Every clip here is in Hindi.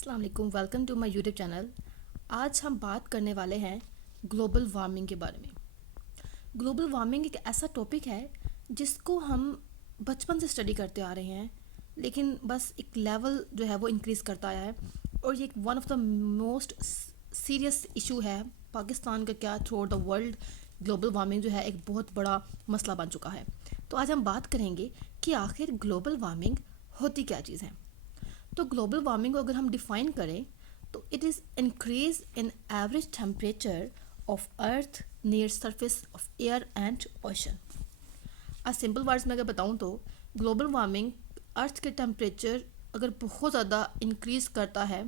अस्सलाम वालेकुम, welcome to my YouTube channel. आज हम बात करने वाले हैं ग्लोबल वार्मिंग के बारे में। ग्लोबल वार्मिंग एक ऐसा टॉपिक है जिसको हम बचपन से स्टडी करते आ रहे हैं, लेकिन बस एक लेवल जो है वो इंक्रीज़ करता आया है और ये one of the most serious issue है पाकिस्तान का, क्या through out the world global warming जो है एक बहुत बड़ा मसला बन चुका है। तो आज हम बात करेंगे कि आखिर ग्लोबल वार्मिंग होती क्या चीज़ है। तो ग्लोबल वार्मिंग को अगर हम डिफ़ाइन करें तो it is increase in average temperature of earth near surface of air and ocean. आज सिंपल वर्ड्स में अगर बताऊं तो ग्लोबल वार्मिंग अर्थ के टेम्परेचर अगर बहुत ज़्यादा इंक्रीज़ करता है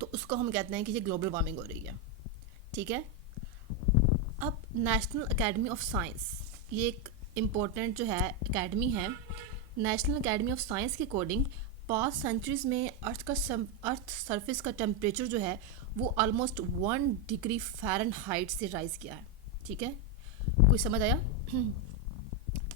तो उसको हम कहते हैं कि ये ग्लोबल वार्मिंग हो रही है। ठीक है। अब नेशनल एकेडमी ऑफ साइंस, ये एक इम्पोर्टेंट जो है एकेडमी है, नेशनल एकेडमी ऑफ साइंस के अकॉर्डिंग पास्ट सेंचुरीज में अर्थ सरफेस का टेम्परेचर जो है वो ऑलमोस्ट 1 डिग्री फ़ारेनहाइट से राइज़ किया है। ठीक है, कोई समझ आया?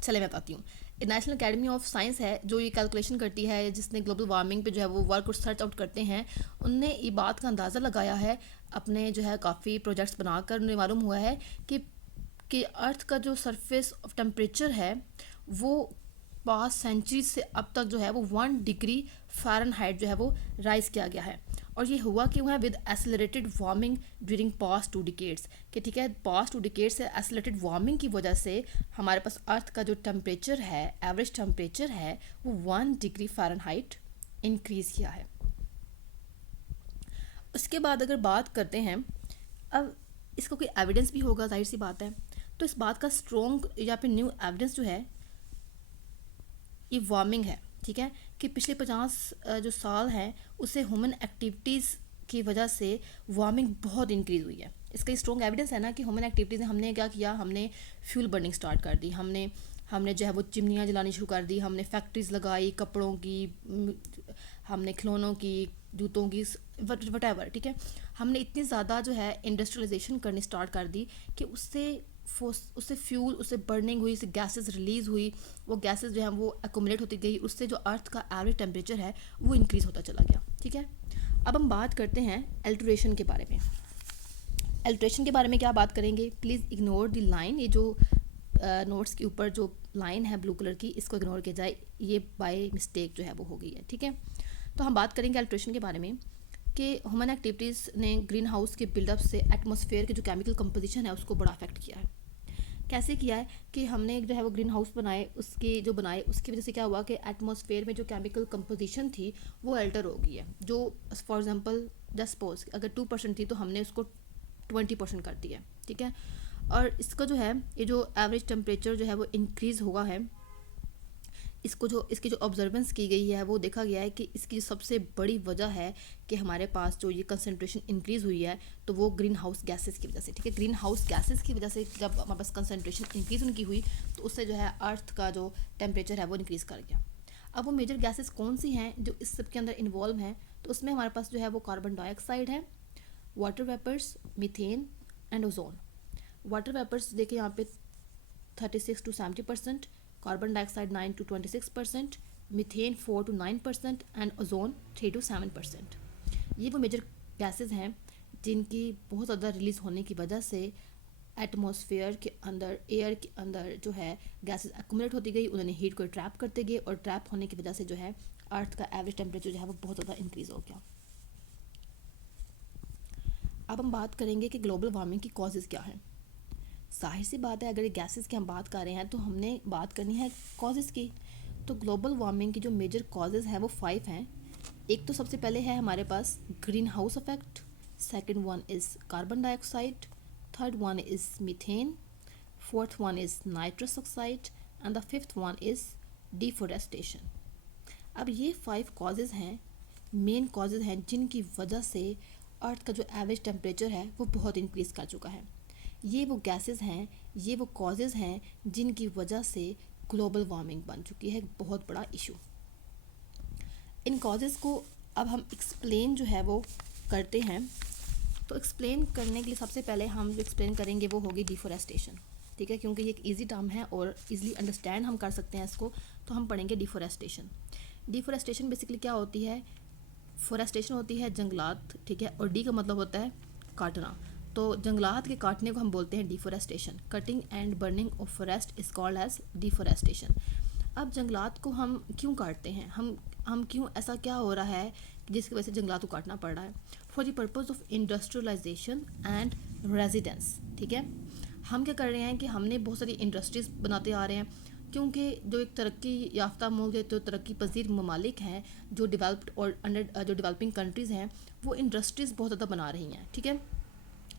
चले मैं बताती हूँ। नेशनल एकेडमी ऑफ साइंस है जो ये कैलकुलेशन करती है, जिसने ग्लोबल वार्मिंग पे जो है वो वर्क और सर्च आउट करते हैं, उनने ये बात का अंदाज़ा लगाया है अपने जो है काफ़ी प्रोजेक्ट्स बनाकर। उन्हें मालूम हुआ है कि अर्थ का जो सरफेस ऑफ टेम्परेचर है वो पास्ट सेंचुरी से अब तक जो है वो 1 डिग्री फ़ारेनहाइट जो है वो राइज़ किया गया है। और ये हुआ क्यों है? With accelerated warming during past 2 decades, कि ठीक है पास्ट 2 डिकेड्स से एसिलरेटेड वार्मिंग की वजह से हमारे पास अर्थ का जो टेम्परेचर है, एवरेज टेम्परेचर है, वो 1 डिग्री फ़ारेनहाइट इंक्रीज़ किया है। उसके बाद अगर बात करते हैं, अब इसका कोई एविडेंस भी होगा, जाहिर सी बात है। तो इस बात का स्ट्रॉन्ग या फिर न्यू एविडेंस जो है ये वार्मिंग है। ठीक है, कि पिछले 50 जो साल हैं उससे ह्यूमन एक्टिविटीज़ की वजह से वार्मिंग बहुत इंक्रीज़ हुई है। इसका स्ट्रॉन्ग एविडेंस है ना कि ह्यूमन एक्टिविटीज़ ने हमने क्या किया, हमने फ्यूल बर्निंग स्टार्ट कर दी, हमने हमने जो है वो चिमनियाँ जलानी शुरू कर दी, हमने फैक्ट्रीज लगाई कपड़ों की, हमने खिलौनों की, जूतों की, वटेवर। ठीक है, हमने इतनी ज़्यादा जो है इंडस्ट्रियलाइजेशन करनी स्टार्ट कर दी कि उससे फ्यूल, उससे बर्निंग हुई, उससे गैसेस रिलीज़ हुई, वो गैसेस जो है वो एक्यूमुलेट होती गई, उससे जो अर्थ का एवरेज टेम्परेचर है वो इंक्रीज़ होता चला गया। ठीक है, अब हम बात करते हैं अल्ट्रेशन के बारे में। अल्ट्रेशन के बारे में क्या बात करेंगे, प्लीज़ इग्नोर द लाइन। ये जो नोट्स के ऊपर जो लाइन है ब्लू कलर की, इसको इग्नोर किया जाए, ये बाय मिस्टेक जो है वो हो गई है। ठीक है, तो हम बात करेंगे अल्ट्रेशन के बारे में कि ह्यूमन एक्टिविटीज़ ने ग्रीन हाउस के बिल्डअप से एटमॉस्फेयर के जो केमिकल कंपोजिशन है उसको बड़ा अफेक्ट किया है। कैसे किया है कि हमने जो है वो ग्रीन हाउस बनाए, उसकी वजह से क्या हुआ कि एटमॉस्फेयर में जो केमिकल कंपोजिशन थी वो अल्टर हो गई है। जो फॉर एग्जांपल जस्ट सपोज अगर 2% थी तो हमने उसको 20% कर दिया है। ठीक है, और इसका जो है ये जो एवरेज टेम्परेचर जो है वो इंक्रीज़ हुआ है, इसकी जो ऑब्जर्वेंस की गई है वो देखा गया है कि इसकी सबसे बड़ी वजह है कि हमारे पास जो ये कंसंट्रेशन इंक्रीज़ हुई है तो वो ग्रीन हाउस गैसेस की वजह से। ठीक है, ग्रीन हाउस गैसेस की वजह से जब हमारे पास कंसंट्रेशन इंक्रीज़ उनकी हुई तो उससे जो है अर्थ का जो टेम्परेचर है वो इंक्रीज़ कर गया। अब वो मेजर गैसेस कौन सी हैं जो इस सब के अंदर इन्वॉल्व हैं? तो उसमें हमारे पास जो है वो कार्बन डाइऑक्साइड है, water vapours, methane and ozone. Water vapours देखिए यहाँ पे 36 to 70%, carbon dioxide 9 to 26%, methane 4 to 9% and ozone 3 to 7%। ये वो मेजर गैसेस हैं जिनकी बहुत ज़्यादा रिलीज़ होने की वजह से एटमॉस्फेयर के अंदर, एयर के अंदर जो है गैसेस एक्यूमुलेट होती गई, उन्होंने हीट को ट्रैप करते गए और ट्रैप होने की वजह से जो है अर्थ का एवरेज टेम्परेचर जो है वो बहुत ज़्यादा इंक्रीज़ हो गया। अब हम बात करेंगे कि ग्लोबल वार्मिंग की कॉजेज़ क्या हैं। जाहिर सी बात है अगर ये गैसेस की हम बात कर रहे हैं तो हमने बात करनी है कॉजेज़ की। तो ग्लोबल वार्मिंग की जो मेजर कॉजेज़ हैं वो 5 हैं। एक तो सबसे पहले है हमारे पास green house effect, second one is carbon dioxide, third one is methane, fourth one is nitrous oxide and the fifth one is deforestation. अब ये 5 कॉजेज़ हैं, मेन कॉजेज़ हैं जिनकी वजह से अर्थ का जो एवरेज टेम्परेचर है वो बहुत इंक्रीज़ कर चुका है। ये वो गैसेस हैं, ये वो कॉजेज़ हैं जिनकी वजह से ग्लोबल वार्मिंग बन चुकी है एक बहुत बड़ा इशू। इन कॉजेज़ को अब हम एक्सप्लेन जो है वो करते हैं। तो एक्सप्लेन करने के लिए सबसे पहले हम जो एक्सप्लेन करेंगे वो होगी डिफोरेस्टेशन। ठीक है, क्योंकि ये एक ईजी टर्म है और ईजिली अंडरस्टैंड हम कर सकते हैं इसको, तो हम पढ़ेंगे डिफोरेस्टेशन। डिफोरेस्टेशन बेसिकली क्या होती है? फोरेस्टेशन होती है जंगलात, ठीक है, और डी का मतलब होता है काटना। तो जंगलात के काटने को हम बोलते हैं deforestation. Cutting and burning of forest is called as deforestation. अब जंगलात को हम क्यों काटते हैं, हम क्यों, ऐसा क्या हो रहा है जिसकी वजह से जंगलात को काटना पड़ रहा है? For the purpose of industrialisation and residence, ठीक है। हम क्या कर रहे हैं कि हमने बहुत सारी इंडस्ट्रीज़ बनाते आ रहे हैं, क्योंकि जो एक तरक्की याफ्ता मुल्क है, जो तरक्की पजीर ममालिक हैं, जो डेवलप्ड और अंडर जो डेवलपिंग कंट्रीज़ हैं, वो इंडस्ट्रीज़ बहुत ज़्यादा बना रही हैं, ठीक है।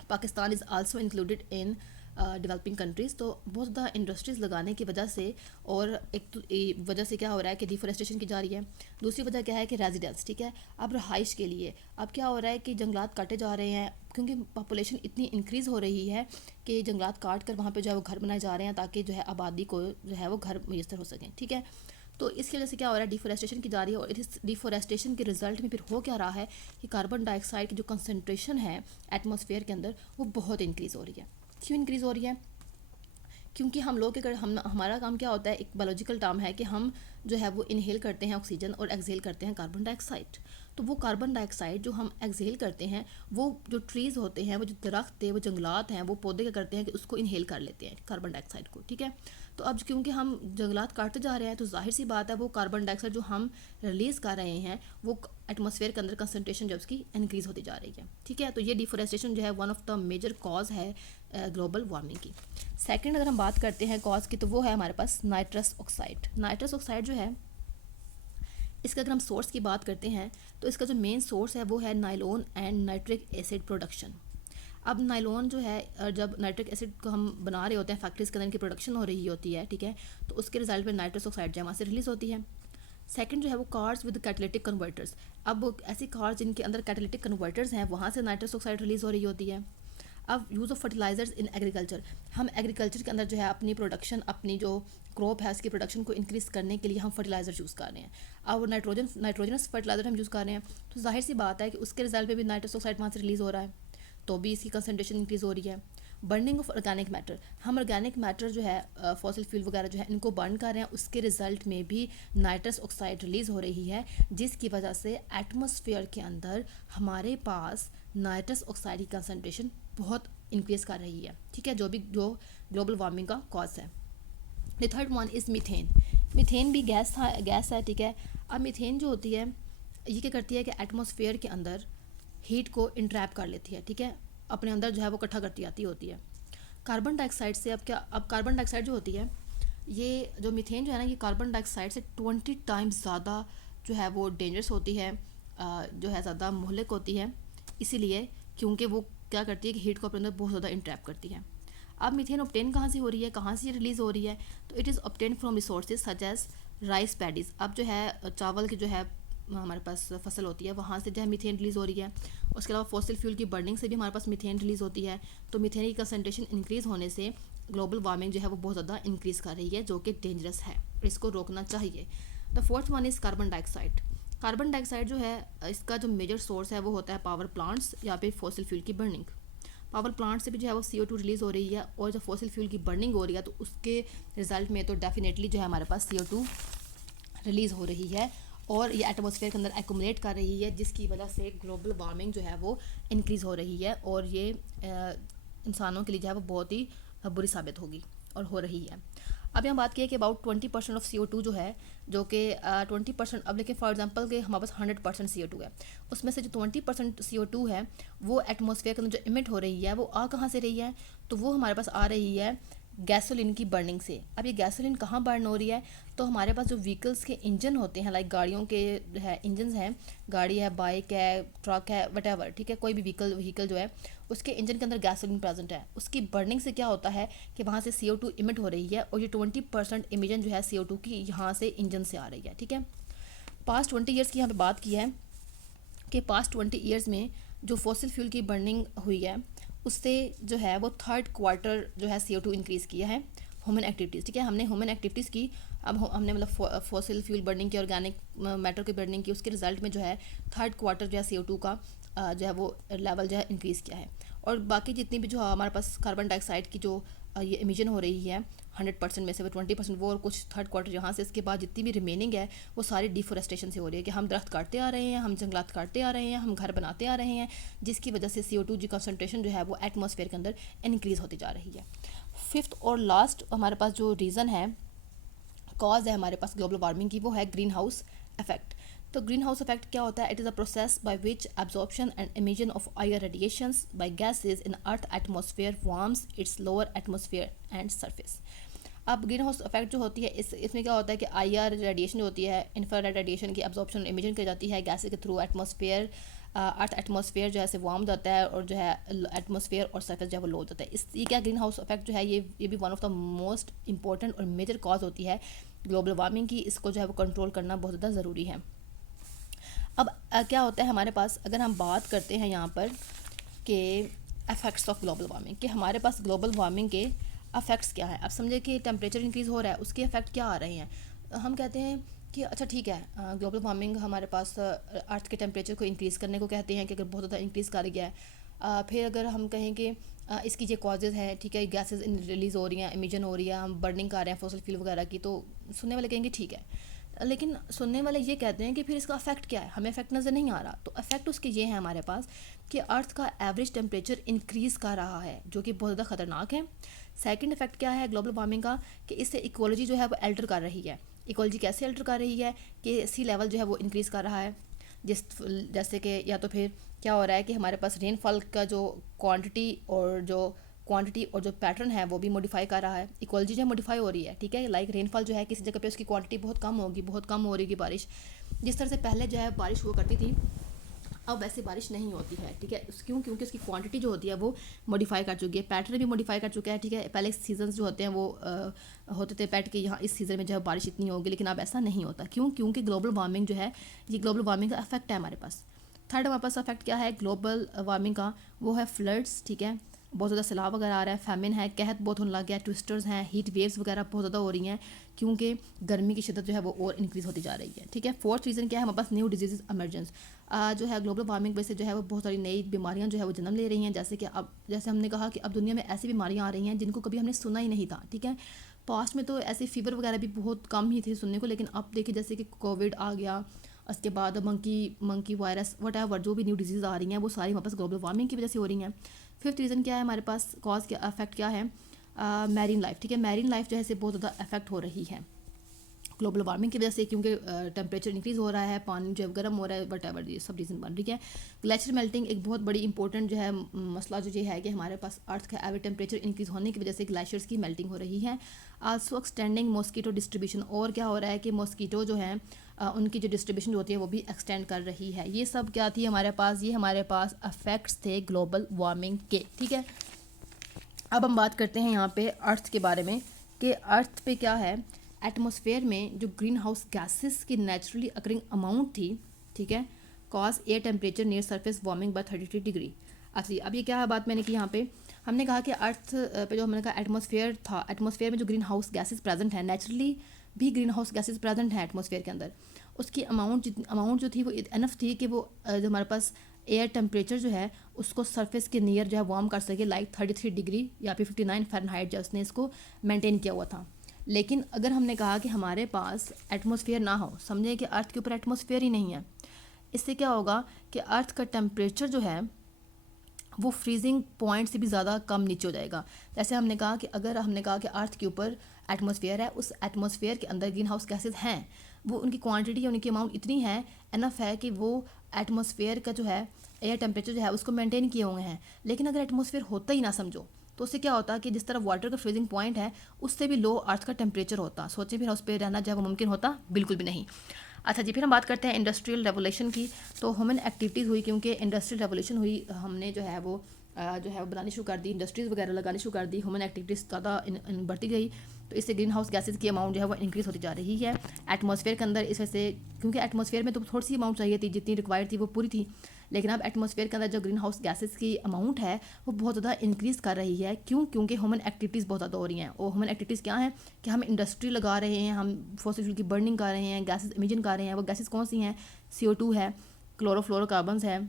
Pakistan is also included in developing countries. तो बहुत ज़्यादा इंडस्ट्रीज़ लगाने की वजह से, और एक तो वजह से क्या हो रहा है कि डिफोरेस्टेशन की जा रही है। दूसरी वजह क्या है कि रेजिडेंस, ठीक है। अब रहाइश के लिए अब क्या हो रहा है कि जंगलात काटे जा रहे हैं, क्योंकि पॉपुलेशन इतनी इंक्रीज़ हो रही है कि जंगलात काट कर वहाँ पे जो है वो घर बनाए जा रहे हैं, ताकि जो है आबादी को जो है वो घर मैसर हो सकें, ठीक है। तो इसकी वजह से क्या हो रहा है, डिफोरेस्टेशन की जा रही है, और इस डिफोरेस्टेशन के रिजल्ट में फिर हो क्या रहा है कि कार्बन डाइऑक्साइड की जो कंसनट्रेशन है एटमॉस्फेयर के अंदर, वो बहुत इंक्रीज़ हो रही है। क्यों इंक्रीज़ हो रही है? क्योंकि हम लोग के हमारा काम क्या होता है, एक बायोलॉजिकल टर्म है कि हम जो है वो इनहेल करते हैं ऑक्सीजन और एक्सहेल करते हैं कार्बन डाइऑक्साइड। तो वो कार्बन डाइऑक्साइड जो हम एक्सहेल करते हैं, वो जो ट्रीज़ होते हैं, वो जो दरख्त है, वो जंगलात हैं, वो पौधे क्या करते हैं कि उसको इनहेल कर लेते हैं कार्बन डाइऑक्साइड को, ठीक है। तो अब क्योंकि हम जंगलात काटते जा रहे हैं, तो जाहिर सी बात है वो कार्बन डाइऑक्साइड जो हम रिलीज़ कर रहे हैं, वो एटमॉस्फेयर के अंदर कंसनट्रेशन जो उसकी इंक्रीज़ होती जा रही है, ठीक है। तो ये डिफोरेस्टेशन जो है one of the major cause है ग्लोबल वार्मिंग की। सेकंड अगर हम बात करते हैं कॉज की, तो वो है हमारे पास नाइट्रस ऑक्साइड। नाइट्रस ऑक्साइड जो है, इसका अगर हम सोर्स की बात करते हैं, तो इसका जो मेन सोर्स है वो है nylon and nitric acid production. अब नाइलॉन जो है, जब नाइट्रिक एसिड को हम बना रहे होते हैं, फैक्ट्रीज के अंदर इनकी प्रोडक्शन हो रही होती है, ठीक है, तो उसके रिजल्ट में नाइट्रस ऑक्साइड जो है वहाँ से रिलीज़ होती है। सेकंड जो है वो कार्स विद कैटालिटिक कन्वर्टर्स। अब ऐसी कार्स जिनके अंदर कैटालिटिक कन्वर्टर्स हैं, वहाँ से नाइट्रस ऑक्साइड रिलीज़ हो रही होती है। अब use of fertilisers in agriculture, हम एग्रीकल्चर के अंदर जो है अपनी प्रोडक्शन, अपनी जो क्रॉप है उसकी प्रोडक्शन को इंक्रीज़ करने के लिए हम फर्टिलाइज़र यूज़ कर रहे हैं। अब नाइट्रोजनस फर्टिलाइज़र हम यूज़ कर रहे हैं, तो जाहिर सी बात है कि उसके रिजल्ट में भी नाइट्रस ऑक्साइड वहाँ से रिलीज़ हो रहा है, तो भी इसकी कंसनट्रेशन इंक्रीज़ हो रही है। बर्निंग ऑफ ऑर्गेनिक मैटर, हम ऑर्गेनिक मैटर जो है फॉसिल फ्यूल वगैरह जो है इनको बर्न कर रहे हैं, उसके रिजल्ट में भी नाइट्रस ऑक्साइड रिलीज़ हो रही है, जिसकी वजह से एटमॉस्फेयर के अंदर हमारे पास नाइट्रस ऑक्साइड की कंसनट्रेशन बहुत इंक्रीज़ कर रही है, ठीक है, जो ग्लोबल वार्मिंग का कॉज है। The third one is methane. Methane भी गैस है, ठीक है। अब मीथेन जो होती है, ये क्या करती है कि एटमॉस्फेयर के अंदर हीट को इंट्रैप कर लेती है, ठीक है, अपने अंदर जो है वो इकट्ठा करती आती होती है। कार्बन डाइऑक्साइड से अब कार्बन डाइऑक्साइड जो होती है, ये जो मीथेन जो है ना, ये कार्बन डाइऑक्साइड से 20 टाइम्स ज़्यादा जो है वो डेंजरस होती है, जो है ज़्यादा मुहलिक होती है, इसीलिए क्योंकि वो क्या करती है कि हीट को अपने अंदर बहुत ज़्यादा इंट्रैप करती है। अब मीथेन ऑब्टेन कहाँ से हो रही है, कहाँ से रिलीज़ हो रही है? तो it is obtain from resources such as rice paddies. अब जो है चावल की जो है हमारे पास फसल होती है, वहाँ से जो है मीथेन रिलीज़ हो रही है। उसके अलावा फॉसिल फ्यूल की बर्निंग से भी हमारे पास मीथेन रिलीज़ होती है। तो मीथेन की कंसनट्रेशन इंक्रीज़ होने से ग्लोबल वार्मिंग जो है वो बहुत ज़्यादा इंक्रीज़ कर रही है, जो कि डेंजरस है, इसको रोकना चाहिए। The fourth one is carbon dioxide. Carbon dioxide जो है, इसका जो मेजर सोर्स है वो होता है पावर प्लांट्स या फिर फॉसिल फ्यूल की बर्निंग। पावर प्लांट से भी जो है वो CO2 रिलीज़ हो रही है, और जब फॉसिल फ्यूल की बर्निंग हो रही है तो उसके रिजल्ट में तो डेफिनेटली जो है हमारे पास CO2 रिलीज़ हो रही है, और ये एटमॉस्फेयर के अंदर एक्यूमुलेट कर रही है, जिसकी वजह से ग्लोबल वार्मिंग जो है वो इंक्रीज़ हो रही है, और ये इंसानों के लिए जो है वो बहुत ही बुरी साबित होगी और हो रही है। अभी हम बात किए कि अबाउट 20% ऑफ CO2 जो है, जो कि 20%, अब लेकिन फॉर एग्जांपल के हमारे पास 100% CO2 है, उसमें से जो 20% CO2 है वो एटमॉस्फेयर के अंदर जो इमिट हो रही है, वो आ कहाँ से रही है? तो वो हमारे पास आ रही है गैसोलीन की बर्निंग से। अब ये गैसोलीन कहाँ बर्न हो रही है? तो हमारे पास जो व्हीकल्स के इंजन होते हैं, लाइक गाड़ियों के है इंजन हैं, गाड़ी है, बाइक है, ट्रक है, वटेवर, ठीक है, कोई भी व्हीकल जो है उसके इंजन के अंदर गैसोलीन प्रेजेंट है। उसकी बर्निंग से क्या होता है कि वहाँ से CO2 इमिट हो रही है, और ये 20% इमिजन जो है CO2 की यहाँ से इंजन से आ रही है, ठीक है। पास्ट 20 ईयर्स की यहाँ पे बात की है कि पास्ट 20 ईयर्स में जो फॉसिल फ्यूल की बर्निंग हुई है, उससे जो है वो थर्ड क्वार्टर जो है CO2 इंक्रीज़ किया है ह्यूमन एक्टिविटीज़, ठीक है। हमने ह्यूमन एक्टिविटीज़ की, अब हमने मतलब फॉसिल फ्यूल बर्निंग की, ऑर्गेनिक मैटर की बर्निंग की, उसके रिजल्ट में जो है थर्ड क्वार्टर जो है CO2 का जो है वो लेवल जो है इंक्रीज़ किया है। और बाकी जितनी भी जो हमारे पास कार्बन डाइऑक्साइड की जो ये इमिजन हो रही है, 100% में से वो 20% वो और कुछ थर्ड क्वार्टर यहाँ से, इसके बाद जितनी भी रिमेनिंग है वो सारी डिफोरेस्टेशन से हो रही है कि हम दरख्त काटते आ रहे हैं, हम जंगलात काटते आ रहे हैं, हम घर बनाते आ रहे हैं, जिसकी वजह से CO2 की कंसनट्रेशन जो है वो एटमॉस्फेयर के अंदर इंक्रीज़ होती जा रही है। फिफ्थ और लास्ट हमारे पास जो रीज़न है, कॉज है हमारे पास ग्लोबल वार्मिंग की, वो है ग्रीन हाउस इफेक्ट। तो ग्रीन हाउस इफेक्ट क्या होता है? It is a process by which absorption and emission of IR radiations by gases in earth atmosphere warms its lower atmosphere and surface. अब ग्रीन हाउस इफेक्ट जो होती है इसमें क्या होता है कि आईआर रेडिएशन जो होती है, इंफ्रारेड रेडिएशन की एब्जॉर्प्शन इमेजिन की जाती है गैसेस के थ्रू एटमॉस्फेयर, अर्थ एटमॉस्फेयर जो है से वार्म जाता है और जो है एटमॉस्फेयर और सरफेस जो है वो लो जाता है। इस ये क्या ग्रीन हाउस इफेक्ट जो है ये भी one of the most important और मेजर कॉज होती है ग्लोबल वार्मिंग की। इसको जो है वो कंट्रोल करना बहुत ज़्यादा ज़रूरी है। अब क्या होता है हमारे पास, अगर हम बात करते हैं यहाँ पर कि इफेक्ट्स ऑफ ग्लोबल वार्मिंग, कि हमारे पास ग्लोबल वार्मिंग के अफेक्ट्स क्या है। अब समझे कि टेम्परेचर इंक्रीज़ हो रहा है, उसके इफेक्ट क्या आ रहे हैं। हम कहते हैं कि अच्छा ठीक है, ग्लोबल वार्मिंग हमारे पास अर्थ के टेम्परेचर को इंक्रीज़ करने को कहते हैं कि अगर बहुत ज़्यादा इंक्रीज़ कर गया है। फिर अगर हम कहें कि इसकी जो कॉजेज़ हैं, ठीक है, गैसेस रिलीज़ हो रही हैं, इमिजन हो रही है, हम बर्निंग कर रहे हैं फॉसिल फ्यूल वगैरह की, तो सुनने वाले कहेंगे ठीक है, लेकिन सुनने वाले ये कहते हैं कि फिर इसका इफेक्ट क्या है, हमें इफेक्ट नज़र नहीं आ रहा। तो इफेक्ट उसके ये है हमारे पास कि अर्थ का एवरेज टेम्परेचर इंक्रीज़ कर रहा है, जो कि बहुत ज़्यादा ख़तरनाक है। सेकंड इफेक्ट क्या है ग्लोबल वार्मिंग का, कि इससे इकोलॉजी जो है वो अल्टर कर रही है। इकोलॉजी कैसे अल्टर कर रही है कि सी लेवल जो है वो इंक्रीज़ कर रहा है, जैसे कि या तो फिर क्या हो रहा है कि हमारे पास रेनफॉल का जो क्वांटिटी और जो पैटर्न है वो भी मॉडिफाई कर रहा है। इकोलॉजी जो मॉडिफाई हो रही है, ठीक है, लाइक रेनफॉल जो है किसी जगह पे उसकी क्वांटिटी बहुत कम होगी, बहुत कम हो रही है बारिश। जिस तरह से पहले जो है बारिश हुआ करती थी, अब वैसे बारिश नहीं होती है, ठीक है। क्योंकि उसकी क्वांटिटी जो होती है वो मॉडिफाई कर चुकी है, पैटर्न भी मॉडिफाई कर चुका है, ठीक है। पहले सीजन जो होते हैं वो होते थे पैट के यहाँ इस सीज़न में जो है बारिश इतनी होगी, लेकिन अब ऐसा नहीं होता। क्योंकि ग्लोबल वार्मिंग जो है, ये ग्लोबल वार्मिंग का इफेक्ट है हमारे पास। थर्ड हमारे पास इफेक्ट क्या है ग्लोबल वार्मिंग का, वो है फ्लड्स, ठीक है, बहुत ज़्यादा सैलाब वगैरह आ रहा है, फेमिन है, कहत बहुत होने लग गया है, ट्विस्टर्स हैं, हीट वेव्स वगैरह बहुत ज़्यादा हो रही हैं, क्योंकि गर्मी की शिद्दत जो है वो और इंक्रीज़ होती जा रही है, ठीक है। फोर्थ रीज़न क्या है हमारे पास, न्यू डिजीज़ एमरजेंस जो है ग्लोबल वार्मिंग वजह से जो है वो बहुत सारी नई बीमारियां जो है वो जन्म ले रही हैं। जैसे हमने कहा कि अब दुनिया में ऐसी बीमारियां आ रही हैं जिनको कभी हमने सुना ही नहीं था, ठीक है। पास्ट में तो ऐसे फीवर वगैरह भी बहुत कम ही थे सुनने को, लेकिन अब देखिए जैसे कि कोविड आ गया, उसके बाद मंकी वायरस वट एवर जो भी न्यू डिजीज़ आ रही हैं वो सारी हमारे पास ग्लोबल वार्मिंग की वजह से हो रही हैं। फिफ्थ रीज़न क्या है हमारे पास, कॉज क्या इफेक्ट क्या है, मैरीन लाइफ, ठीक है। मैरीन लाइफ जो है से बहुत ज़्यादा इफेक्ट हो रही है ग्लोबल वार्मिंग की वजह से, क्योंकि टेम्परेचर इंक्रीज़ हो रहा है, पानी जो है गर्म हो रहा है, वट एवर ये सब रीज़न बन रही है। ग्लेशियर मेल्टिंग एक बहुत बड़ी इंपॉर्टेंट जो है मसला जो ये है कि हमारे पास अर्थ का एवरेज टेम्परेचर इंक्रीज़ होने की वजह से ग्लेशियर्स की मेल्टिंग हो रही है। आल्सो एक्सटेंडिंग मॉस्कीटो डिस्ट्रीब्यूशन, और क्या हो रहा है कि मॉस्कीटो जो है उनकी जो डिस्ट्रीब्यूशन जो होती है वो भी एक्सटेंड कर रही है। ये सब क्या थी हमारे पास, ये हमारे पास अफेक्ट्स थे ग्लोबल वार्मिंग के, ठीक है। अब हम बात करते हैं यहाँ पे अर्थ के बारे में कि अर्थ पे क्या है, एटमॉस्फेयर में जो ग्रीन हाउस गैसेस की नेचुरली अकरिंग अमाउंट थी, ठीक है, cause air temperature near surface warming by 33 degree. अच्छा, अब ये क्या है बात मैंने की यहाँ पे, हमने कहा कि अर्थ पे जो हमने कहा एटमॉस्फेयर था, एटमॉस्फेयर में जो ग्रीन हाउस गैसेस प्रेजेंट है, नेचुरली भी ग्रीन हाउस गैसेस प्रेजेंट है एटमॉस्फेयर के अंदर, उसकी अमाउंट जो थी वो इनफ थी कि वो जो हमारे पास एयर टेम्परेचर जो है उसको सरफेस के नियर जो है वार्म कर सके, लाइक 33 डिग्री या फिर 59 फ़ारेनहाइट जो उसने इसको मेंटेन किया हुआ था। लेकिन अगर हमने कहा कि हमारे पास एटमॉस्फेयर ना हो, समझे कि अर्थ के ऊपर एटमॉस्फेयर ही नहीं है, इससे क्या होगा कि अर्थ का टेम्परेचर जो है वो फ्रीजिंग पॉइंट से भी ज़्यादा कम नीचे हो जाएगा। जैसे हमने कहा कि अगर हमने कहा कि अर्थ के ऊपर एटमॉस्फेयर है, उस एटमॉस्फेयर के अंदर ग्रीन हाउस गैसेज हैं, वो उनकी क्वांटिटी उनकी अमाउंट इतनी है, इनफ है कि वो एटमॉस्फेयर का जो है एयर टेम्परेचर जो है उसको मेंटेन किए हुए हैं। लेकिन अगर एटमॉस्फेयर होता ही ना समझो, तो उससे क्या होता कि जिस तरह वाटर का फ्रीजिंग पॉइंट है उससे भी लो अर्थ का टेम्परेचर होता, सोचें फिर उस पर रहना जो है वो मुमकिन होता, बिल्कुल भी नहीं। अच्छा जी, फिर हम बात करते हैं इंडस्ट्रियल रेवोल्यूशन की। तो ह्यूमन एक्टिविटीज़ हुई, क्योंकि इंडस्ट्रियल रेवोल्यूशन हुई, हमने जो है वो जो है वो बनानी शुरू कर दी, इंडस्ट्रीज़ वगैरह लगानी शुरू कर दी, ह्यूमन एक्टिविटीज़ ज़्यादा बढ़ती गई, तो इससे ग्रीन हाउस गैसेज की अमाउंट जो है वो इंक्रीज़ होती जा रही है एटमॉस्फेयर के अंदर। इस वजह से, क्योंकि एटमॉस्फेयर में तो थोड़ी सी अमाउंट चाहिए थी, जितनी रिक्वायर्ड थी वो पूरी थी, लेकिन अब एटमॉस्फेयर के अंदर जो ग्रीन हाउस गैसेज की अमाउंट है वो बहुत ज़्यादा इंक्रीज़ कर रही है। क्योंकि ह्यूमन एक्टिविटीज़ बहुत ज़्यादा हो रही हैं। और ह्यूमन एक्टिविटीज़ क्या हैं कि हम इंडस्ट्री लगा रहे हैं, हम फॉसिल फ्यूल की बर्निंग कर रहे हैं, गैसेज इमिजन कर रहे हैं। वो गैसेज कौन सी हैं, CO2 है, क्लोरोफ्लोरोकार्बन्स है,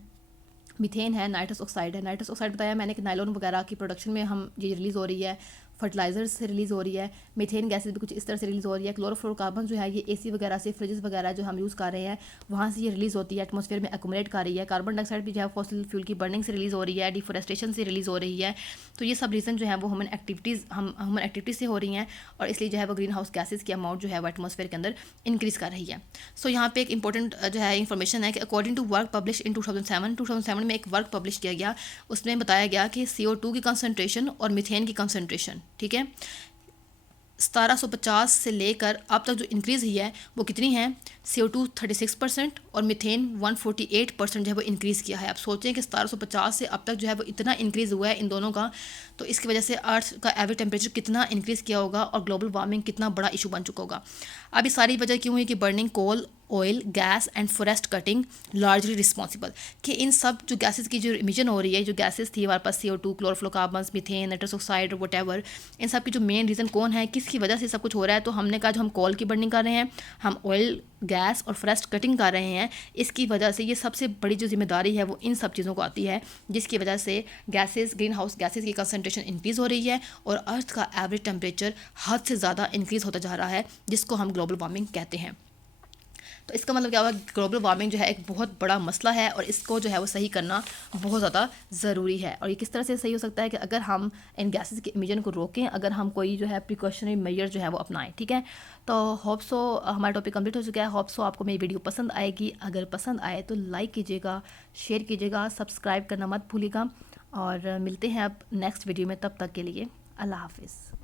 मीथेन है, नाइट्रस ऑक्साइड है। नाइट्रस ऑक्साइड बताया मैंने कि नायलॉन वगैरह की प्रोडक्शन में हम ये रिलीज़ हो रही है, फर्टिलाइजर से रिलीज़ हो रही है, मीथेन गैसेज भी कुछ इस तरह से रिलीज़ हो रही है, क्लोरोफ्लोरोकार्बन जो है ये एसी वगैरह से, फ्रिजेस वगैरह जो हम यूज़ कर रहे हैं वहाँ से ये रिलीज़ होती है, एटमॉस्फेयर में एक्यूमुलेट कर रही है। कार्बन डाइऑक्साइड भी जो है फॉसिल फ्यूल की बर्निंग से रिलीज़ हो रही है, डिफोरेस्टेशन से रिलीज़ हो रही है। तो ये सब रीज़न जो है वो ह्यूमन एक्टिविटीज़ से हो रही हैं और इसलिए जो है वो ग्रीन हाउस गैसेज की अमाउंट जो है वो एटमॉस्फेयर के अंदर इंक्रीज़ कर रही है। सो यहाँ पे एक इंपॉर्टेंट जो है इन्फॉर्मेशन है कि according to work publish in 2007 में एक वर्क पब्लिश किया गया, उसमें बताया गया कि CO2 की कंसनट्रेशन और मीथेन की कंसनट्रेशन, ठीक है, 1750 से लेकर अब तक जो इंक्रीज़ हुई है वो कितनी है, CO2 36% और मीथेन 148% जो है वो इंक्रीज़ किया है। आप सोचें कि 1750 से अब तक जो है वो इतना इंक्रीज़ हुआ है इन दोनों का, तो इसकी वजह से अर्थ का एवरेज टेम्परेचर कितना इंक्रीज़ किया होगा और ग्लोबल वार्मिंग कितना बड़ा इशू बन चुका होगा। अब ये सारी वजह क्यों है कि burning coal, oil, gas and forest cutting largely responsible, कि इन सब जो गैसेस की जो इमिशन हो रही है, जो गैसेस थी हमारे पास CO2, chlorofluorocarbons, methane, nitrous oxide, whatever, इन सब की जो मेन रीज़न कौन है, किसकी वजह से सब कुछ हो रहा है। तो हमने कहा जो हम कोल की बर्निंग कर रहे हैं, हम ऑयल, गैस और फॉरेस्ट कटिंग कर रहे हैं, इसकी वजह से ये सबसे बड़ी जो जिम्मेदारी है वो इन सब चीज़ों को आती है, जिसकी वजह से गैसेस, ग्रीन हाउस गैसेस की कंसनट्रेशन इंक्रीज़ हो रही है और अर्थ का एवरेज टेम्परेचर हद से ज़्यादा इंक्रीज़ होता जा रहा है, जिसको हम ग्लोबल वार्मिंग कहते हैं। तो इसका मतलब क्या हुआ, ग्लोबल वार्मिंग जो है एक बहुत बड़ा मसला है और इसको जो है वो सही करना बहुत ज़्यादा ज़रूरी है। और ये किस तरह से सही हो सकता है कि अगर हम इन गैसेस के इमिशन को रोकें, अगर हम कोई जो है प्रिकॉशनरी मेजर जो है वो अपनाएं, ठीक है। तो होप सो हमारा टॉपिक कंप्लीट हो चुका है। होप सो आपको मेरी वीडियो पसंद आएगी। अगर पसंद आए तो लाइक कीजिएगा, शेयर कीजिएगा, सब्सक्राइब करना मत भूलिएगा और मिलते हैं अब नेक्स्ट वीडियो में। तब तक के लिए अल्लाह हाफिज़।